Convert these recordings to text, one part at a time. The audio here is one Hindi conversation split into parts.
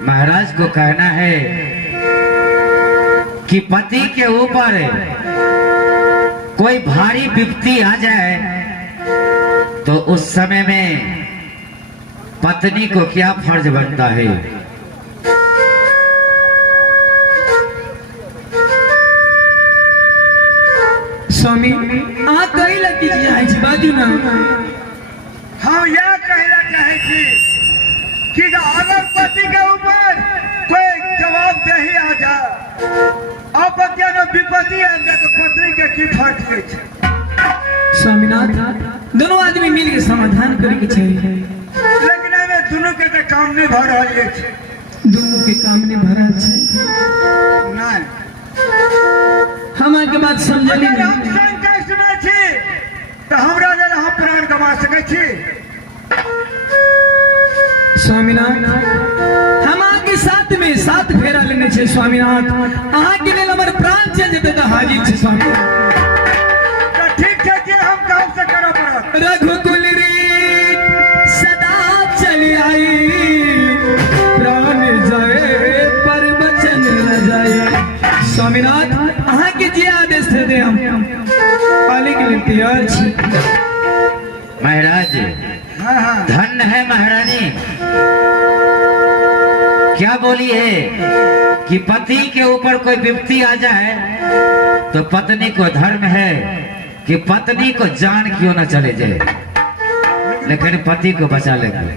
महाराज को कहना है कि पति के ऊपर कोई भारी विपत्ति आ जाए तो उस समय में पत्नी को क्या फर्ज बनता है। स्वामी आ कहिला कीजिए बाजू ना हम यह कहना चाहे थी कि अगर पति के ऊपर कोई जवाबदेही आ जाए और पतिया में विपत्ति आ जाए तो पत्नी के की फर्ज है। स्वामीनाथ दोनों आदमी मिल के समाधान करे के चाहिए, लेकिन हमें दोनों के तो काम नहीं भर रहा है। दोनों के काम नहीं भरा है नहीं हमारे के बात समझली अगर हम संग सुने छी तो हमरा जरा हम प्राण गवा सके छी। स्वामीनाथ हम आगे साथ में साथ फेरा लेने छे स्वामीनाथ अहाँ के लेल हमर प्राण चल जेते तो हाजिर छे स्वामी। तो ठीक है कि हम काम से करो पड़त रघुकुल रीत सदा चली आई प्राण जाए पर वचन न जाए। स्वामीनाथ अहाँ के जे आदेश दे हम पाले के लिए तैयार छी। महाराज धन्य है महारानी, क्या बोली है कि पति के ऊपर कोई विपत्ति आ जाए तो पत्नी को धर्म है कि पत्नी को जान क्यों न चले जाए, लेकिन पति को बचा लेंगे।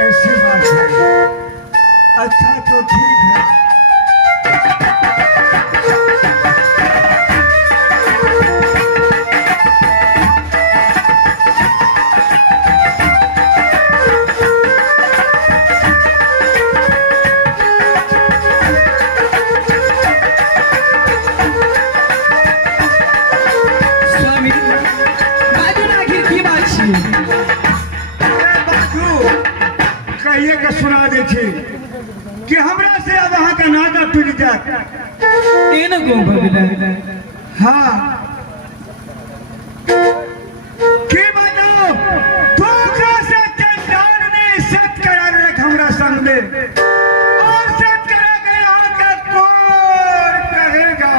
ऐसी बात है। अच्छा तो ठीक है। कहिए के सुना दे छी कि हमरा से अब अहाँ का नाता टूट जाए। एन को बदला हाँ की बताओ तू से चंडाल ने सत करा रख हमरा संग में और सत करा के यहाँ का कोर कहेगा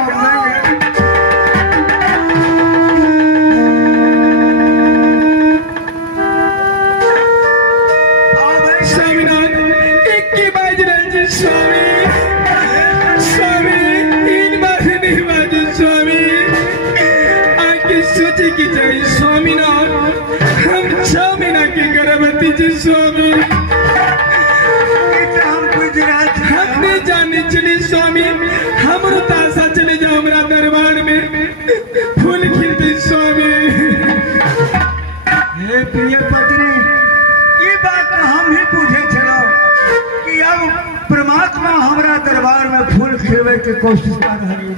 स्वामीनाथ हम 6 महीना की गर्भवती जी स्वामी हम नहीं जाने चले स्वामी हम तासा चले जाओ हमारा दरबार में फूल खिलते स्वामी। हे प्रिय पत्नी ये बात तो हम ही पूछे चलो कि अब परमात्मा हमारा दरबार में फूल खिलवे के कोशिश कर रही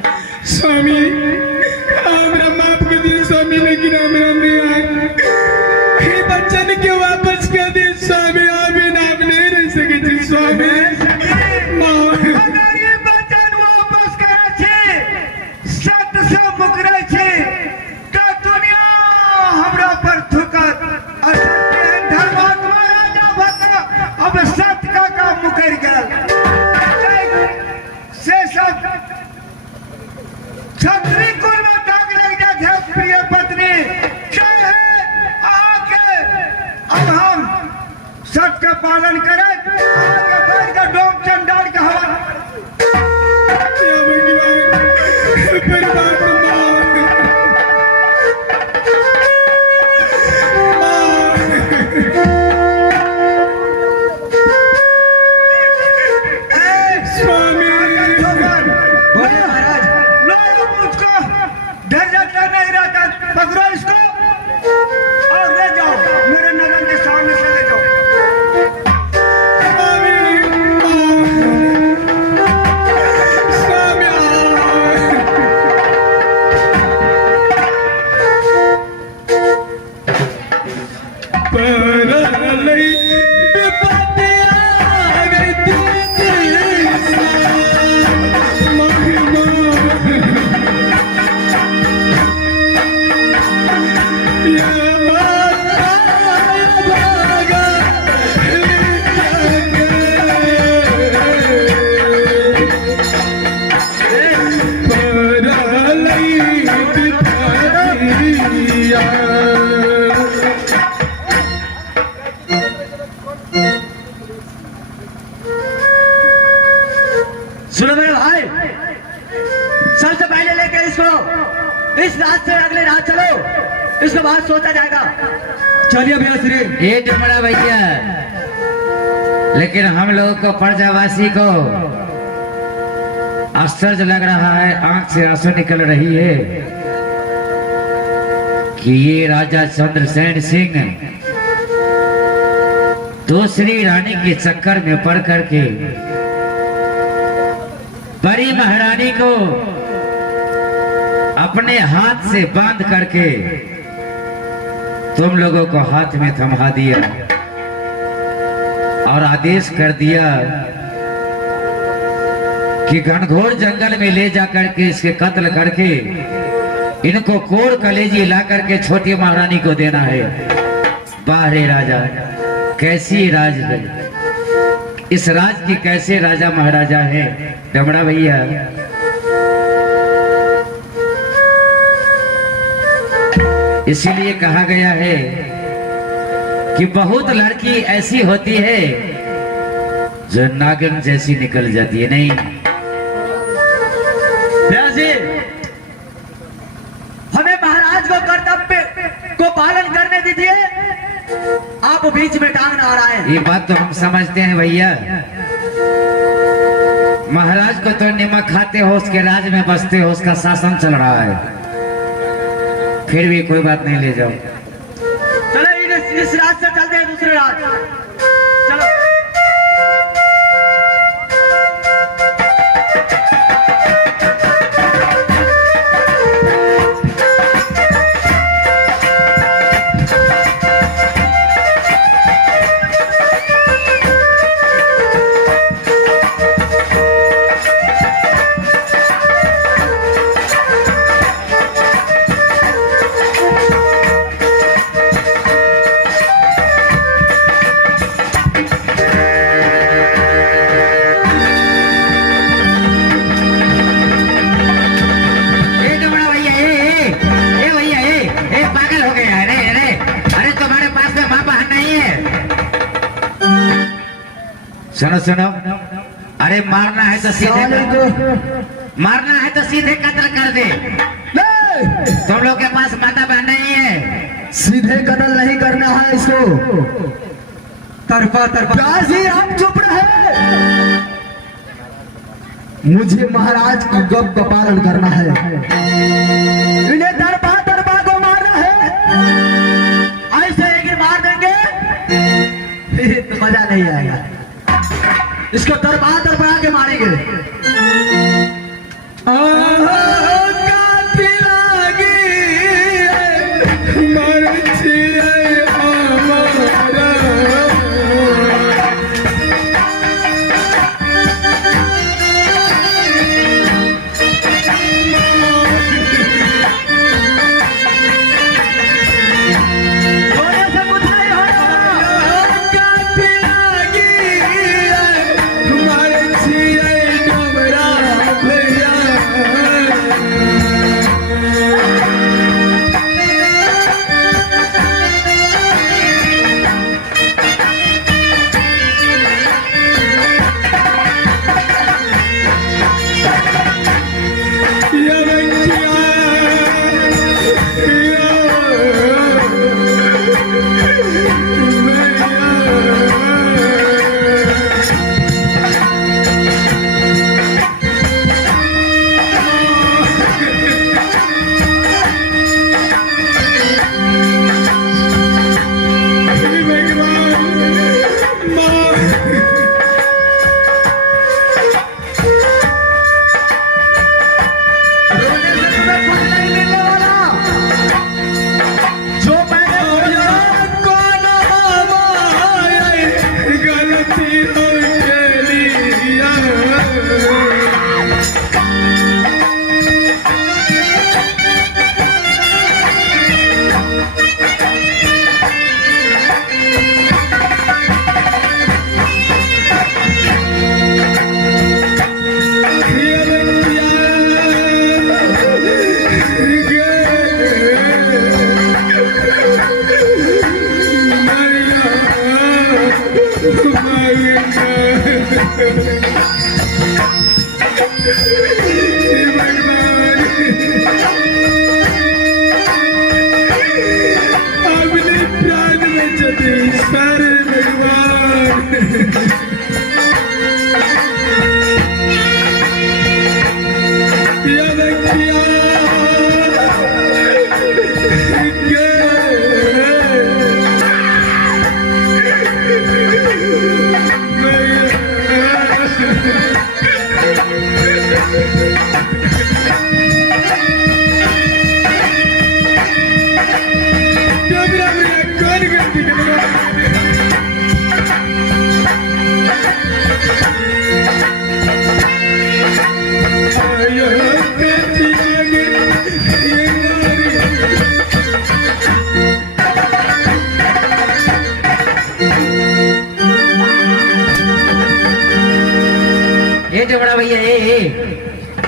स्वामी हमरा माफ कर दिए स्वामी, लेकिन हमरा नहीं आए बच्चन के वापस कर दिए स्वामी। अभी नाम नहीं रह सके थे स्वामी। अगर ये बच्चन वापस करे छे सत से मुकरे छे तो दुनिया हमरा पर थुकत धर्मात्मा राजा भक्त अब सत का मुकर गया से सब रात से अगले रात चलो, इसके बाद सोचा जाएगा। चलिए भैया श्री। ये डुमरा भैया, लेकिन हम लोगों को प्रजावासी को आश्चर्य लग रहा है, आंख से आंसू निकल रही है कि ये राजा चंद्रसेन सिंह दूसरी रानी के चक्कर में पड़ करके बड़ी महारानी को अपने हाथ से बांध करके तुम लोगों को हाथ में थमा दिया और आदेश कर दिया कि घनघोर जंगल में ले जाकर के इसके कत्ल करके इनको कोड़ कलेजी ला करके छोटी महारानी को देना है। बाहरे राजा, कैसी राज है, इस राज की कैसे राजा महाराजा है। डमरा भैया, इसीलिए कहा गया है कि बहुत लड़की ऐसी होती है जो नागिन जैसी निकल जाती है। नहीं जी, हमें महाराज को कर्तव्य को पालन करने दीजिए, आप बीच में टांग ना रहा है। ये बात तो हम समझते हैं भैया, महाराज को तो नमक खाते हो, उसके राज में बसते हो, उसका शासन चल रहा है, फिर भी कोई बात नहीं, ले जाओ। चलो इस रात से चलते हैं दूसरे रात। चलो सुनो सुनो, अरे मारना है तो सीधे कत्ल कर दे। तुम लोग के पास माता बहन नहीं है, सीधे कत्ल नहीं करना है इसको, तरफा तरफा। जी आप चुप रहे, मुझे महाराज की गप का पालन करना है, इन्हें तरफा तरफा को मारना है। ऐसे एक मार देंगे फिर तो मजा नहीं आएगा, इसको तरफा तरफा के मारेंगे।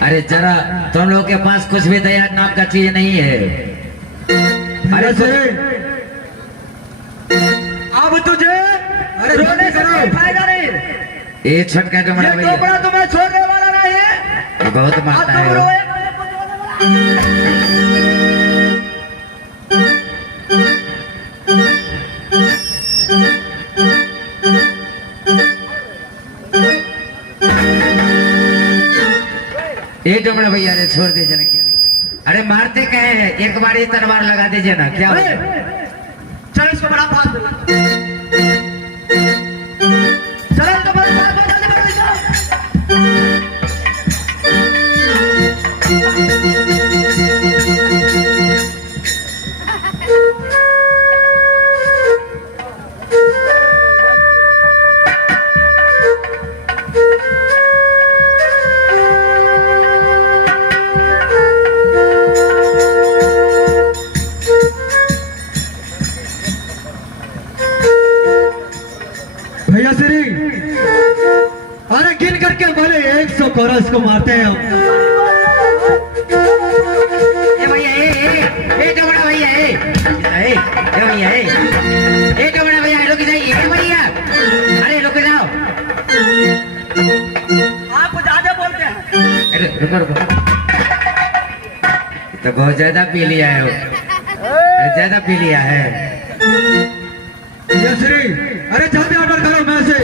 अरे जरा तुम लोग के पास कुछ भी दया नाम का चीज नहीं है। अरे अब तुझे रोने से कोई फायदा नहीं। ये छोटका डुमरा ये भैया टोपड़ा तुम्हें छोड़ने वाला नहीं है। ये बहुत अब मारता तुम है वो। रोए। ये डुमरा भैया ने छोड़ दीजिए ना। अरे मारते कहे हैं, एक बार ये तलवार लगा दीजिए ना, क्या होगा? चल इसको बड़ा फाड़ दे। चल इसको बड़ा फाड़ दे, जल्दी कर दे। भैया श्री, अरे गिन करके बोले 100 कोरस को मारते हैं हम। ए भैया ए डुमरा भैया ए भैया ए डुमरा भैया रुक जाइए। ए भैया अरे रुक जाओ। आप ज्यादा बोलते हैं। अरे रुको रुको, ये तो बहुत ज्यादा पी लिया है वो। अरे ज्यादा पी लिया है। भैया श्री, अरे जल्दी ऑर्डर करो, मैं से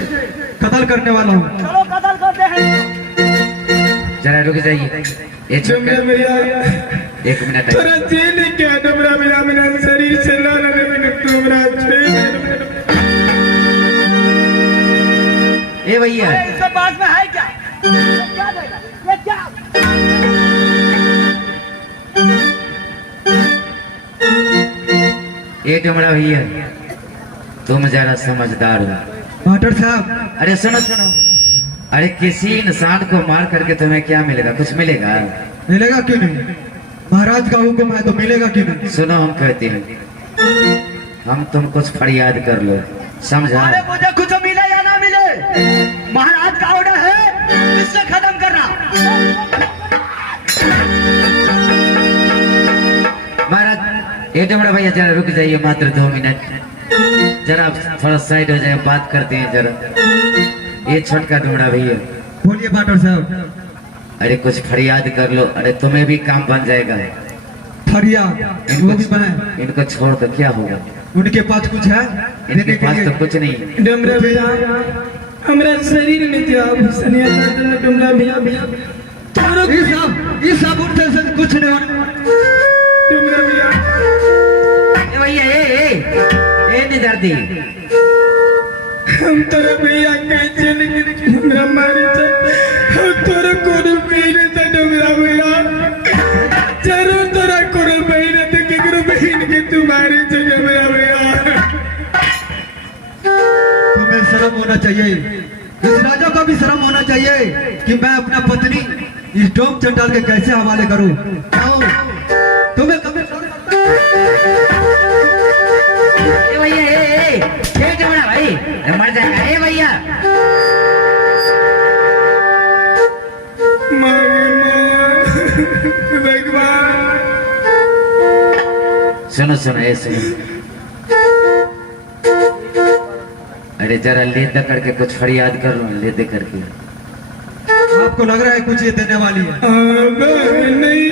कत्ल करने वाला हूँ। चलो कत्ल करते हैं। जरा रुक जाइए। ये छोटका एक मिनट है। तोरा जेल क्या डुमरा भैया, मेरा शरीर से लड़ने में डुमरा छे। ए भैया इसके पास में है क्या? ये क्या देगा? ये क्या? ए डुमरा भैया तुम जरा समझदार हो। मास्टर साहब, अरे सुनो सुनो, अरे किसी इंसान को मार करके तुम्हें क्या मिलेगा? कुछ मिलेगा? मिलेगा क्यों नहीं? महाराज का हुक्म है तो मिलेगा क्यों नहीं? सुनो हम कहते हैं, हम तुम कुछ फरियाद कर लो, समझा? अरे मुझे कुछ मिले या ना मिले, महाराज का ऑर्डर है इससे खत्म करना। महाराज ये डुमरा भैया जरा रुक जाइए, मात्र 2 मिनट। जरा आप थोड़ा साइड हो जाए, बात करते हैं जरा। ये छोटका डुमरा भैया बोलिए मास्टर साहब। अरे कुछ फरियाद कर लो, अरे तुम्हें भी काम बन जाएगा। फरिया वो भी बनाए, इनको छोड़ दो, क्या होगा? उनके पास कुछ है इनके देने के पास लिए? तो कुछ नहीं है। डुमरा भैया, हमरा शरीर में क्या भूसनिया था डुमरा भैया। तोरो ये सब उनसे से कुछ नहीं होने। डुमरा भैया, ए भैया ए निदर्दी, हम तोरा भैया कैसे लेकिन डुमरा मारे थे। हम तोरा कोन बहन थे डुमरा भैया। जरूर तोरा कोन बहन थे, केकरो बहन के तुम्हारे थे डुमरा भैया। तुम्हें शर्म होना चाहिए, इस राजा को भी शर्म होना चाहिए कि मैं अपना पत्नी इस डोम चंडाल के कैसे हवाले करूं। तुम्हें कभी ए भैया ए डुमरा भाई मर जाएगा। ए भैया भगवान, सुनो सुनो ए सुनो, अरे जरा ले दे करके कुछ फरियाद कर लो, ले दे करके। आपको लग रहा है कुछ ये देने वाली है? अब नहीं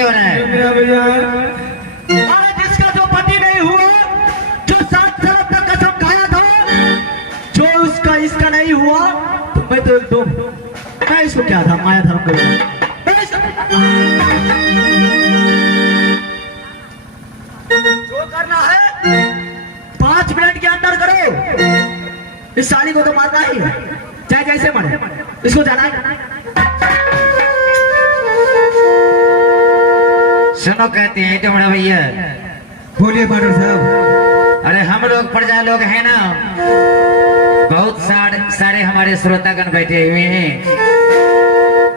नहीं हो रहा है। डुमरा भैया अरे जिसका जो पति नहीं हुआ, जो 7 साल तक कसम खाया था, जो उसका इसका नहीं हुआ, तो मैं इसको क्या था, माया धर्म को जो करना है 5 मिनट के अंदर करो। इस साली को तो मारना ही है, चाहे जैसे मरे, इसको जाना है। सुनो कहते हैं डुमरा भैया, बोलिए मास्टर साहब। अरे हम लोग प्रजा लोग हैं ना, बहुत सारे हमारे श्रोतागण बैठे हुए हैं,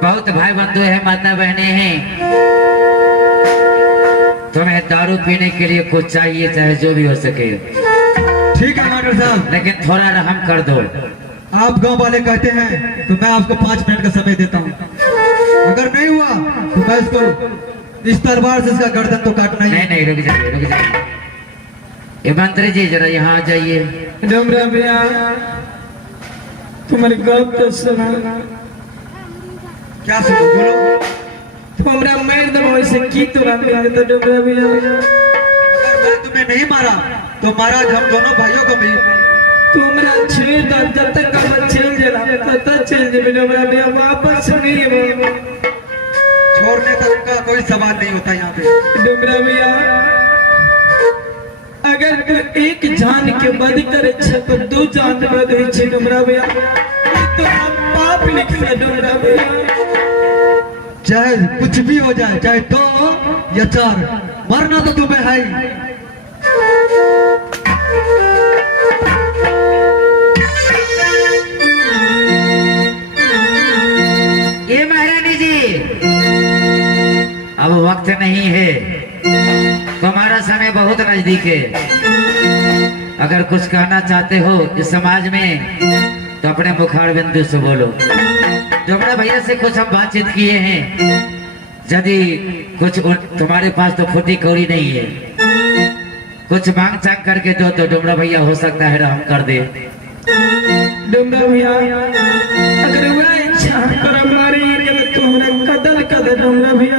बहुत भाई बंधु है, माता बहने हैं। तुम्हें दारू पीने के लिए कुछ चाहिए, चाहे जो भी हो सके, ठीक है मास्टर साहब, लेकिन थोड़ा रहम कर दो। आप गांव वाले कहते हैं तो मैं आपको 5 मिनट का समय देता हूँ। अगर नहीं हुआ तो मैं इसको इस तलवार से इसका गर्दन तो काटना ही है। नहीं रुक जाइए, रुक जाइए। ये मंत्री जी जरा यहाँ आ जाइए। डुमरा भैया तुम्हारी गप तो सुना। क्या सुनो, बोलो। तुमरा मार दो वैसे की तुरा मेरे तो डुमरा भैया। अगर मैं तुम्हें नहीं मारा तो मारा हम दोनों भाइयों को भी। तुमरा छेड़ जब तक हम चेंज जला तब तक चेंज डुमरा भैया वापस नहीं वो छोड़ने तक का कोई सवाल नहीं होता यहाँ पे। डुमरा भैया अगर तू एक जान के बद करे तो 2 जान बदे छे डुमरा भैया, तो आप पाप लिखे डुमरा भैया। चाहे कुछ भी हो जाए, चाहे 2 या 4, मरना तो तुम्हें है ही। ये महारानी जी, अब वक्त नहीं है, तुम्हारा समय बहुत नजदीक है। अगर कुछ कहना चाहते हो इस समाज में तो अपने मुखार बिंदु से बोलो। डुमरा भैया से कुछ हम बातचीत किए हैं, यदि कुछ तुम्हारे पास तो फूटी कौड़ी नहीं है, कुछ मांग चांग करके दो तो डुमरा भैया हो सकता है रहम कर दे। डुमरा भैया अगर वह इच्छा कर हमारी तुम्हारा कदर कदर डुमरा भैया